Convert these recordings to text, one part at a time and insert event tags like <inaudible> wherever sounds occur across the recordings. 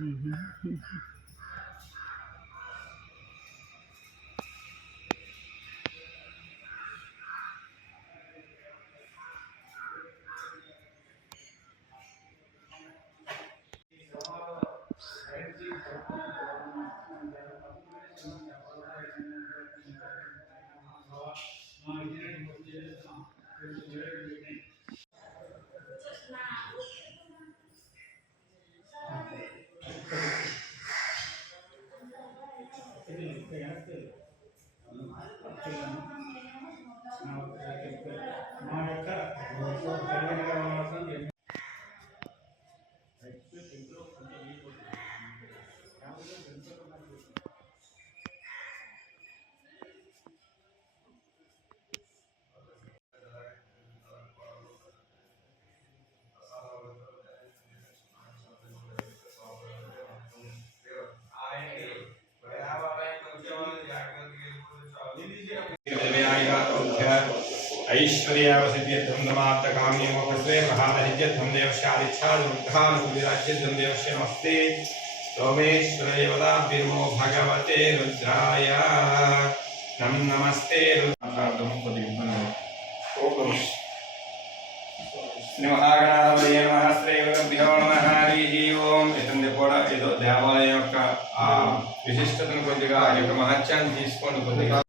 Mm-hmm. <laughs> మా యొక్క తెలంగాణ మాత్రం ऐश्वर्यावसिद्ध्यमाप्तकाम्यमोक्षे महादहित्यर्थं देवस्यादिच्छादुर्धानुविराज्यं देवस्यमस्ते सोमेश्वरदेवताभ्यो भगवते रुद्राय नं नमस्ते रुद्रादं శ్రీమహాగణాధమయ నమః శ్రీగురుభ్యో నమః హరి ఓం ఇతంది కూడా ఏదో దేవాలయం యొక్క ఆ విశిష్టతను కొద్దిగా ఆ యొక్క మహత్యాన్ని తీసుకోండి కొద్దిగా ధ్యామతే నమః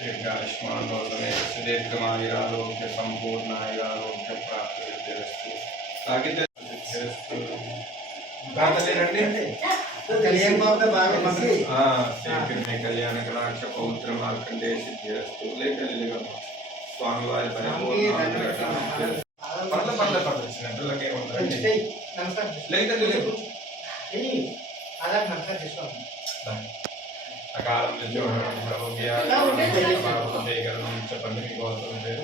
దీర్ఘాయుష్మాన్లోకమే సంపూర్ణ సంపూర్ణాయురాలోక్య ప్రాప్తి తెలుస్తూ తాగితే శ్రీకృష్ణ కళ్యాణ కళాక్ష పౌత్ర మార్కండే సిద్ధిరస్తు లేక స్వామివారి పట్ల పట్ల పట్ల గంటలకే ఉంటాయి నమస్కారం లేదు అలా నమస్కారం अकार जो है हो गया। गर्भम च पंडवी गौतम देव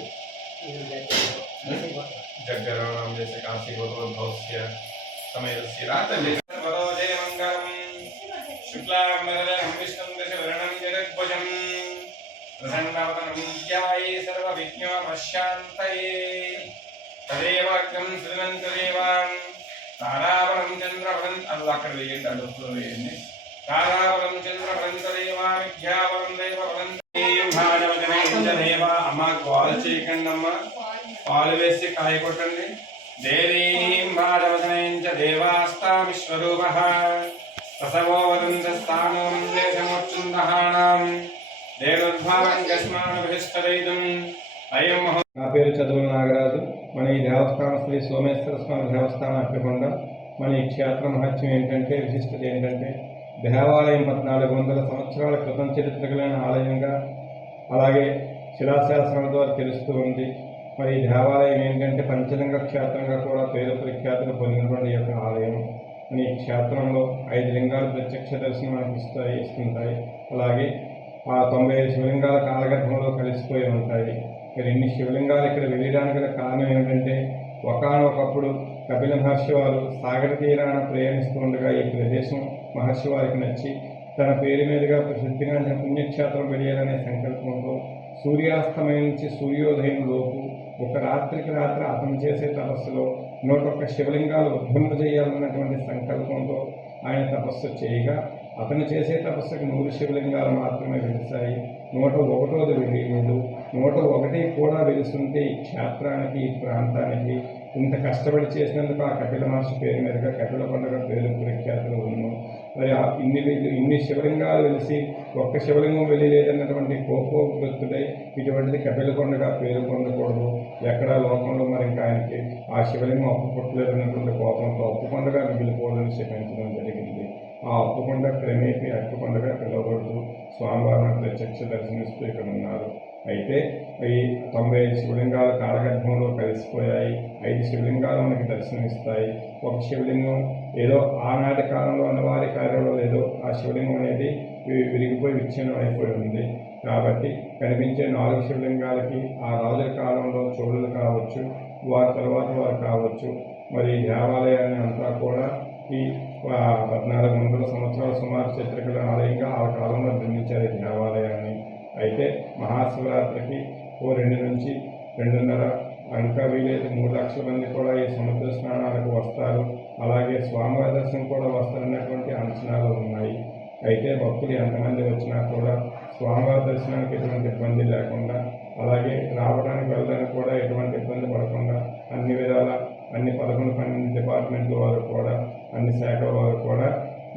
जगराणाम जैसे काशी गौतम भवस्य समय तो रात मंगलम शुक्लांबरदहम विष्णुं दशवर्णं जगद्भुजं प्रसन्नावतनं ध्याये सर्वविघ्नमशान्तये तदेवाग्रं श्रीनन्त देवान् तारावरं चन्द्रभन् अल्लाह कर लेंगे डालो तारावरं चन्द्रभन् అమ్మ కాల్ చేయకండి అమ్మ పాలు వేసి కాయ కొట్టండి దేవీం భారవదనయం దేవాస్తామిశ్వరూప ప్రసవో వదంత స్థానం దేశమోచ్చుందహాణం దేవోద్భావం గస్మానభిష్టదైతం అయం నా పేరు చదువు నాగరాజు. మన ఈ దేవస్థానం శ్రీ సోమేశ్వర స్వామి దేవస్థానం అక్కకొండ మన ఈ క్షేత్ర మహత్యం ఏంటంటే విశిష్టత ఏంటంటే దేవాలయం పద్నాలుగు వందల సంవత్సరాల క్రితం చరిత్ర కలిగిన ఆలయంగా అలాగే శిలాశాసనాల ద్వారా తెలుస్తూ ఉంది. మరి ఈ దేవాలయం ఏంటంటే పంచలింగ క్షేత్రంగా కూడా పేరు ప్రఖ్యాతులు పొందినటువంటి యొక్క ఆలయం. ఈ క్షేత్రంలో ఐదు లింగాలు ప్రత్యక్ష దర్శనం అనిపిస్తాయి ఇస్తుంటాయి. అలాగే ఆ తొంభై ఐదు శివలింగాల కాలగర్భంలో కలిసిపోయి ఉంటాయి. మరి ఇన్ని శివలింగాలు ఇక్కడ వెళ్ళడానికి కారణం ఏంటంటే ఒకనొకప్పుడు కపిల మహర్షి వారు సాగర తీరాన ప్రయాణిస్తుండగా ఈ ప్రదేశం మహర్షి వారికి నచ్చి తన పేరు మీదుగా ప్రసిద్ధిగాంచిన పుణ్యక్షేత్రం వెలియాలనే సంకల్పంతో సూర్యాస్తమయం నుంచి సూర్యోదయం లోపు ఒక రాత్రికి రాత్రి అతను చేసే తపస్సులో నూట ఒక్క శివలింగాలు ఉద్భుంప చేయాలన్నటువంటి సంకల్పంతో ఆయన తపస్సు చేయగా అతను చేసే తపస్సుకు నూరు శివలింగాలు మాత్రమే వెలిసాయి నూట ఒకటోది వెలియలేదు నూట ఒకటి కూడా వెలుస్తుంటే ఈ క్షేత్రానికి ఈ ప్రాంతానికి ఇంత కష్టపడి చేసినందుకు ఆ కపిల మహర్షి పేరు మీదుగా కపిల పండుగ పేరు ప్రఖ్యాతులు ఉన్నాం. మరి ఆ ఇన్ని ఇన్ని శివలింగాలు వెలిసి ఒక్క శివలింగం వెళ్ళలేదన్నటువంటి కోపోక్తుడై ఇటువంటిది కపిల కొండగా పేరు పొందకూడదు. ఎక్కడ లోకంలో మరి ఇంకా ఆయనకి ఆ శివలింగం అప్పు పుట్టలేదన్నటువంటి కోపంతో ఉప్పుపండగా మిగిలిపోవడం శపించడం జరిగింది. ఆ అప్పుకొండ క్రమేపీ అప్పు పండుగ పిలవబడుతూ స్వామివారిని ప్రత్యక్ష దర్శనిస్తూ ఇక్కడ ఉన్నారు. అయితే ఈ తొంభై ఐదు శివలింగాలు కాలగర్భంలో కలిసిపోయాయి. ఐదు శివలింగాలు మనకి దర్శనమిస్తాయి. ఒక శివలింగం ఏదో ఆనాటి కాలంలో అన్నవారి కార్యంలో లేదో ఆ శివలింగం అనేది విరిగిపోయి విచ్ఛిన్నం అయిపోయి ఉంది. కాబట్టి కనిపించే నాలుగు శివలింగాలకి ఆ రాజుల కాలంలో చోళులు కావచ్చు వారి తర్వాత వారు కావచ్చు మరి దేవాలయాన్ని అంతా కూడా ఈ పద్నాలుగు వందల సంవత్సరాల సుమారు చిత్రకళ ఆలయంగా ఆ కాలంలో నిర్మించారు ఈ దేవాలయాన్ని. అయితే మహాశివరాత్రికి ఓ రెండు నుంచి రెండున్నర ఇంకా వీలైతే మూడు లక్షల మంది కూడా ఈ సముద్ర స్నానాలకు వస్తారు. అలాగే స్వామివారి దర్శనం కూడా వస్తారన్నటువంటి అంచనాలు ఉన్నాయి. అయితే భక్తులు ఎంతమంది వచ్చినా కూడా స్వామివారి దర్శనానికి ఎటువంటి ఇబ్బంది లేకుండా అలాగే రావడానికి వెళ్ళడానికి కూడా ఎటువంటి ఇబ్బంది పడకుండా అన్ని విధాల అన్ని పదకొండు పన్నెండు డిపార్ట్మెంట్ల వారు కూడా అన్ని శాఖల వారు కూడా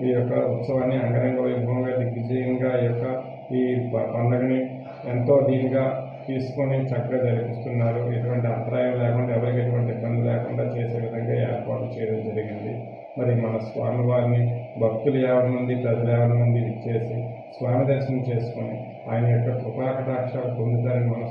ఈ యొక్క ఉత్సవాన్ని అంగరంగ వైభవంగా దిగ్విజయంగా ఈ యొక్క ఈ పండుగని ఎంతో దీనిగా తీసుకొని చక్కగా జరిపిస్తున్నారు. ఎటువంటి అంతరాయం లేకుండా ఎవరికి ఎటువంటి ఇబ్బంది లేకుండా చేసే విధంగా ఏర్పాటు చేయడం జరిగింది. మరి మన స్వామివారిని భక్తులు ఎవరి మంది ప్రజలు ఎవరి మంది ఇచ్చేసి స్వామి దర్శనం చేసుకొని ఆయన యొక్క కృపాకటాక్షాలు పొందుతారని మన